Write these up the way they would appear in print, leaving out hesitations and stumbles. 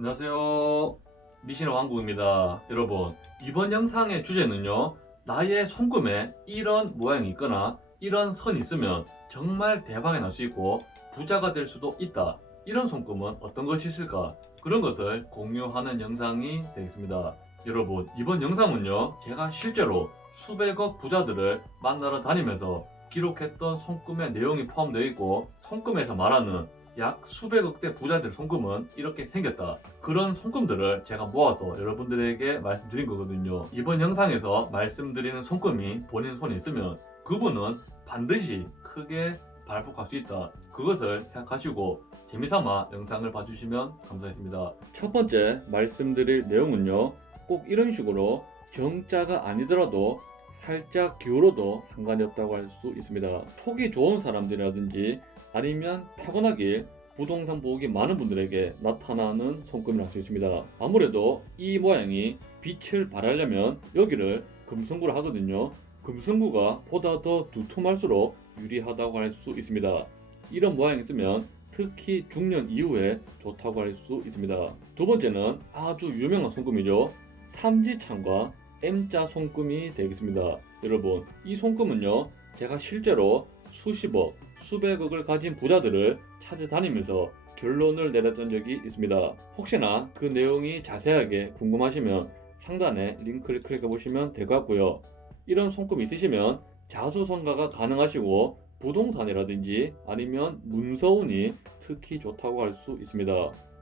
안녕하세요. 미신의 왕국입니다. 여러분, 이번 영상의 주제는요, 나의 손금에 이런 모양이 있거나 이런 선이 있으면 정말 대박이 날 수 있고 부자가 될 수도 있다. 이런 손금은 어떤 것이 있을까? 그런 것을 공유하는 영상이 되겠습니다. 여러분, 이번 영상은요, 제가 실제로 수백억 부자들을 만나러 다니면서 기록했던 손금의 내용이 포함되어 있고, 손금에서 말하는 약 수백억대 부자들 손금은 이렇게 생겼다. 그런 손금들을 제가 모아서 여러분들에게 말씀드린 거거든요. 이번 영상에서 말씀드리는 손금이 본인 손에 있으면 그분은 반드시 크게 발복할 수 있다. 그것을 생각하시고 재미삼아 영상을 봐주시면 감사하겠습니다. 첫 번째 말씀드릴 내용은요, 꼭 이런 식으로 정자가 아니더라도 살짝 기울어도 상관이 없다고 할 수 있습니다. 촉이 좋은 사람들이라든지 아니면 타고나길 부동산 보복이 많은 분들에게 나타나는 손금이라 할 수 있습니다. 아무래도 이 모양이 빛을 발하려면 여기를 금성구로 하거든요. 금성구가 보다 더 두툼할수록 유리하다고 할 수 있습니다. 이런 모양이 있으면 특히 중년 이후에 좋다고 할 수 있습니다. 두 번째는 아주 유명한 손금이죠. 삼지창과 M자 손금이 되겠습니다. 여러분, 이 손금은요, 제가 실제로 수십억, 수백억을 가진 부자들을 찾아다니면서 결론을 내렸던 적이 있습니다. 혹시나 그 내용이 자세하게 궁금하시면 상단에 링크를 클릭해 보시면 될 것 같고요. 이런 손금 있으시면 자수성가가 가능하시고 부동산이라든지 아니면 문서운이 특히 좋다고 할 수 있습니다.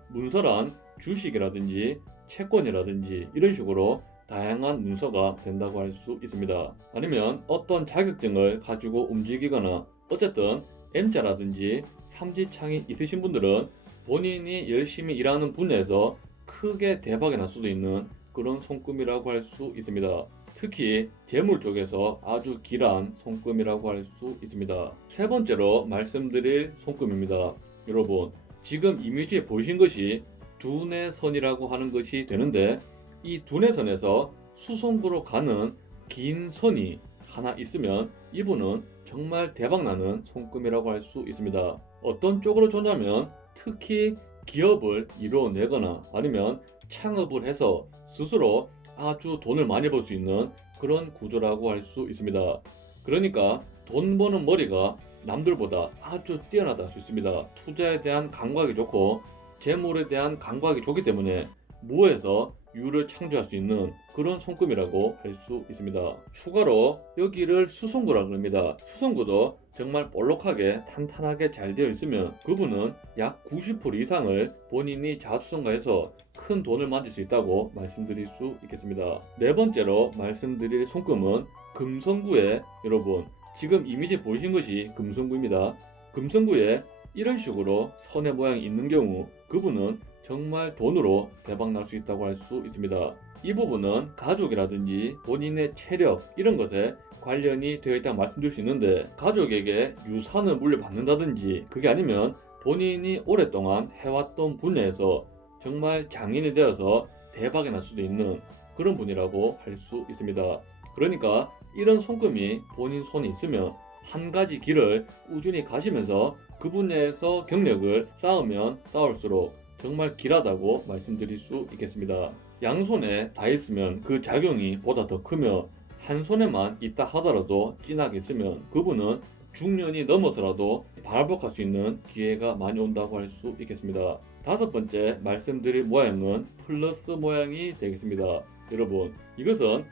문서란 주식이라든지 채권이라든지 이런 식으로 다양한 문서가 된다고 할 수 있습니다. 아니면 어떤 자격증을 가지고 움직이거나 어쨌든 M자라든지 삼지창이 있으신 분들은 본인이 열심히 일하는 분야에서 크게 대박이 날 수도 있는 그런 손금이라고 할 수 있습니다. 특히 재물 쪽에서 아주 길한 손금이라고 할 수 있습니다. 세 번째로 말씀드릴 손금입니다. 여러분, 지금 이미지에 보이신 것이 두뇌선이라고 하는 것이 되는데, 이 두뇌선에서 수성구로 가는 긴 선이 하나 있으면 이분은 정말 대박나는 손금이라고 할 수 있습니다. 어떤 쪽으로 좋냐면 특히 기업을 이뤄내거나 아니면 창업을 해서 스스로 아주 돈을 많이 벌 수 있는 그런 구조라고 할 수 있습니다. 그러니까 돈 버는 머리가 남들보다 아주 뛰어나다 할 수 있습니다. 투자에 대한 감각이 좋고 재물에 대한 감각이 좋기 때문에 무에서 유를 창조할 수 있는 그런 손금이라고 할 수 있습니다. 추가로 여기를 수성구라고 합니다. 수성구도 정말 볼록하게 탄탄하게 잘 되어 있으면 그분은 약 90% 이상을 본인이 자수성가해서 큰 돈을 만들 수 있다고 말씀드릴 수 있겠습니다. 네 번째로 말씀드릴 손금은 금성구에, 여러분 지금 이미지 보이신 것이 금성구입니다. 금성구에 이런 식으로 선의 모양이 있는 경우 그분은 정말 돈으로 대박 날 수 있다고 할 수 있습니다. 이 부분은 가족이라든지 본인의 체력 이런 것에 관련이 되어 있다고 말씀드릴 수 있는데, 가족에게 유산을 물려받는다든지 그게 아니면 본인이 오랫동안 해왔던 분야에서 정말 장인이 되어서 대박이 날 수도 있는 그런 분이라고 할 수 있습니다. 그러니까 이런 손금이 본인 손에 있으면 한 가지 길을 꾸준히 가시면서 그 분야에서 경력을 쌓으면 쌓을수록 정말 길하다고 말씀드릴 수 있겠습니다. 양손에 다 있으면 그 작용이 보다 더 크며 한 손에만 있다 하더라도 진하게 있으면 그분은 중년이 넘어서라도 발복할 수 있는 기회가 많이 온다고 할 수 있겠습니다. 다섯 번째 말씀드릴 모양은 플러스 모양이 되겠습니다. 여러분, 이것은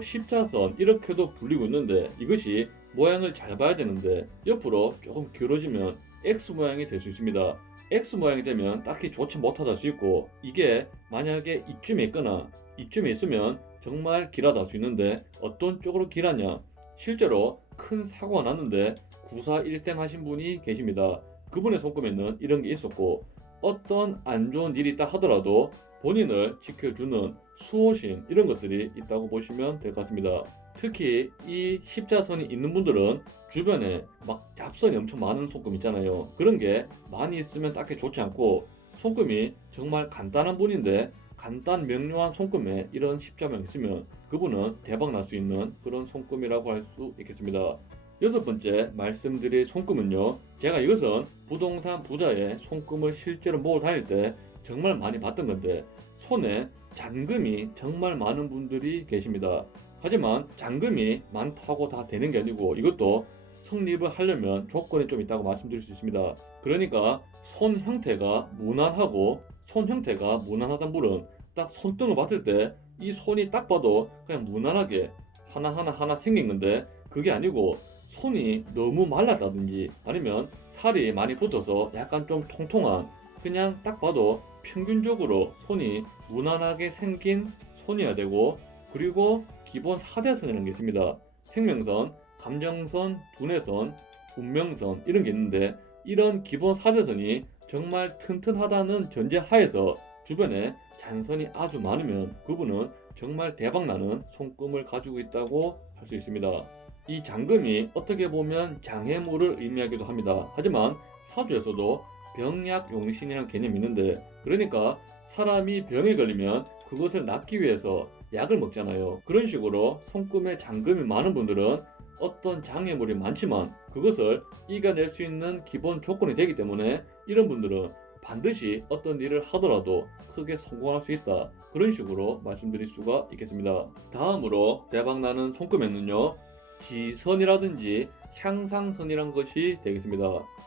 십자선 이렇게도 불리고 있는데 이것이 모양을 잘 봐야 되는데 옆으로 조금 기울어지면 X 모양이 될 수 있습니다. X 모양이 되면 딱히 좋지 못하다 할 수 있고, 이게 만약에 이쯤에 있거나 이쯤에 있으면 정말 길하다 할 수 있는데 어떤 쪽으로 길하냐, 실제로 큰 사고가 났는데 구사일생 하신 분이 계십니다. 그분의 손금에는 이런 게 있었고, 어떤 안 좋은 일이 있다 하더라도 본인을 지켜주는 수호신 이런 것들이 있다고 보시면 될 것 같습니다. 특히 이 십자선이 있는 분들은 주변에 막 잡선이 엄청 많은 손금 있잖아요. 그런 게 많이 있으면 딱히 좋지 않고, 손금이 정말 간단한 분인데 간단 명료한 손금에 이런 십자명 있으면 그분은 대박 날 수 있는 그런 손금이라고 할 수 있겠습니다. 여섯 번째 말씀드릴 손금은요, 제가 이것은 부동산 부자의 손금을 실제로 모으러 다닐 때 정말 많이 봤던 건데 손에 잔금이 정말 많은 분들이 계십니다. 하지만 잔금이 많다고 다 되는 게 아니고 이것도 성립을 하려면 조건이 좀 있다고 말씀드릴 수 있습니다. 그러니까 손 형태가 무난하단 분은 딱 손등을 봤을 때 이 손이 딱 봐도 그냥 무난하게 하나 생긴 건데 그게 아니고 손이 너무 말랐다든지 아니면 살이 많이 붙어서 약간 좀 통통한 그냥 딱 봐도 평균적으로 손이 무난하게 생긴 손이어야 되고 그리고 기본 4대선이라는 게 있습니다. 생명선, 감정선, 두뇌선, 운명선 이런 게 있는데 이런 기본 4대선이 정말 튼튼하다는 전제 하에서 주변에 잔선이 아주 많으면 그분은 정말 대박나는 손금을 가지고 있다고 할 수 있습니다. 이 잔금이 어떻게 보면 장애물을 의미하기도 합니다. 하지만 사주에서도 병약용신이라는 개념이 있는데 그러니까 사람이 병에 걸리면 그것을 낫기 위해서 약을 먹잖아요. 그런 식으로 손금에 잔금이 많은 분들은 어떤 장애물이 많지만 그것을 이겨낼 수 있는 기본 조건이 되기 때문에 이런 분들은 반드시 어떤 일을 하더라도 크게 성공할 수 있다. 그런 식으로 말씀드릴 수가 있겠습니다. 다음으로 대박나는 손금에는요. 지선이라든지 향상선이란 것이 되겠습니다.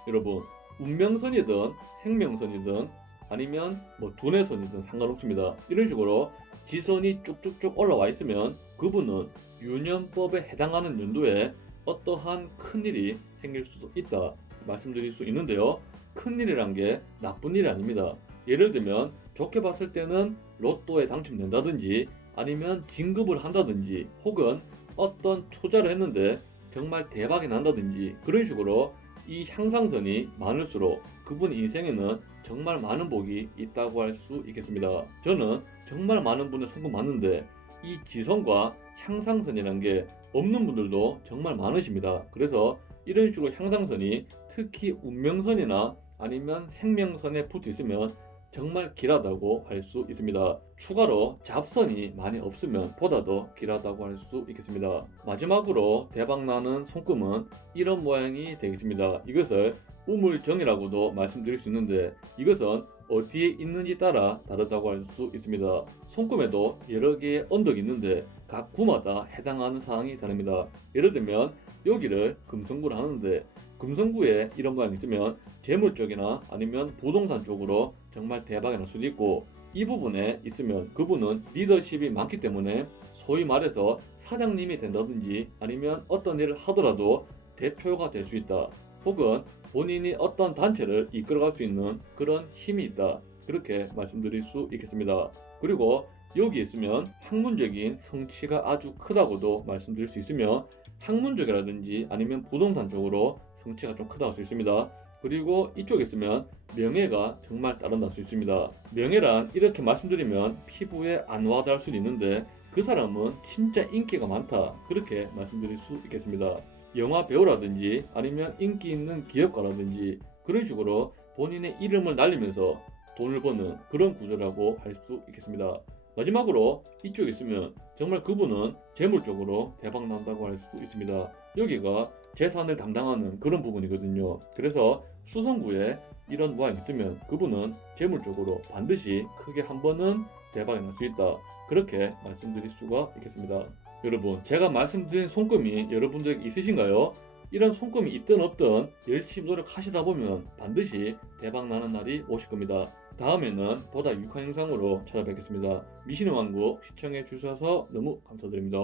여러분 운명선이든 생명선이든 아니면 두뇌선이든 상관없습니다. 이런 식으로 지선이 쭉쭉쭉 올라와 있으면 그분은 유년법에 해당하는 연도에 어떠한 큰일이 생길 수도 있다 말씀드릴 수 있는데요. 큰일이란 게 나쁜 일이 아닙니다. 예를 들면 좋게 봤을 때는 로또에 당첨된다든지 아니면 진급을 한다든지 혹은 어떤 투자를 했는데 정말 대박이 난다든지 그런 식으로 이 향상선이 많을수록 그분 인생에는 정말 많은 복이 있다고 할 수 있겠습니다. 저는 정말 많은 분의 손금 많은데 이 지선과 향상선이라는 게 없는 분들도 정말 많으십니다. 그래서 이런 식으로 향상선이 특히 운명선이나 아니면 생명선에 붙어 있으면 정말 길하다고 할 수 있습니다. 추가로 잡선이 많이 없으면 보다 더 길하다고 할 수 있겠습니다. 마지막으로 대박나는 손금은 이런 모양이 되겠습니다. 이것을 우물정이라고도 말씀드릴 수 있는데 이것은 어디에 있는지 따라 다르다고 할 수 있습니다. 손금에도 여러 개의 언덕이 있는데 각 구마다 해당하는 사항이 다릅니다. 예를 들면 여기를 금성구를 하는데 금성구에 이런 모양이 있으면 재물 쪽이나 아니면 부동산 쪽으로 정말 대박이 날 수도 있고 이 부분에 있으면 그분은 리더십이 많기 때문에 소위 말해서 사장님이 된다든지 아니면 어떤 일을 하더라도 대표가 될 수 있다. 혹은 본인이 어떤 단체를 이끌어갈 수 있는 그런 힘이 있다. 그렇게 말씀드릴 수 있겠습니다. 그리고 여기 있으면 학문적인 성취가 아주 크다고도 말씀드릴 수 있으며 학문적이라든지 아니면 부동산 쪽으로 성취가 좀 크다고 할 수 있습니다. 그리고 이쪽에 있으면 명예가 정말 따른다 할 수 있습니다. 명예란 이렇게 말씀드리면 피부에 안 와닿을 수는 있는데 그 사람은 진짜 인기가 많다. 그렇게 말씀드릴 수 있겠습니다. 영화 배우라든지 아니면 인기 있는 기업가라든지 그런 식으로 본인의 이름을 날리면서 돈을 버는 그런 구조라고 할 수 있겠습니다. 마지막으로 이쪽에 있으면 정말 그분은 재물적으로 대박 난다고 할 수 있습니다. 여기가 재산을 담당하는 그런 부분이거든요. 그래서 수성구에 이런 모양이 있으면 그분은 재물적으로 반드시 크게 한 번은 대박이 날 수 있다. 그렇게 말씀드릴 수가 있겠습니다. 여러분 제가 말씀드린 손금이 여러분들에게 있으신가요? 이런 손금이 있든 없든 열심히 노력하시다 보면 반드시 대박 나는 날이 오실 겁니다. 다음에는 보다 유익한 영상으로 찾아뵙겠습니다. 미신의 왕국 시청해 주셔서 너무 감사드립니다.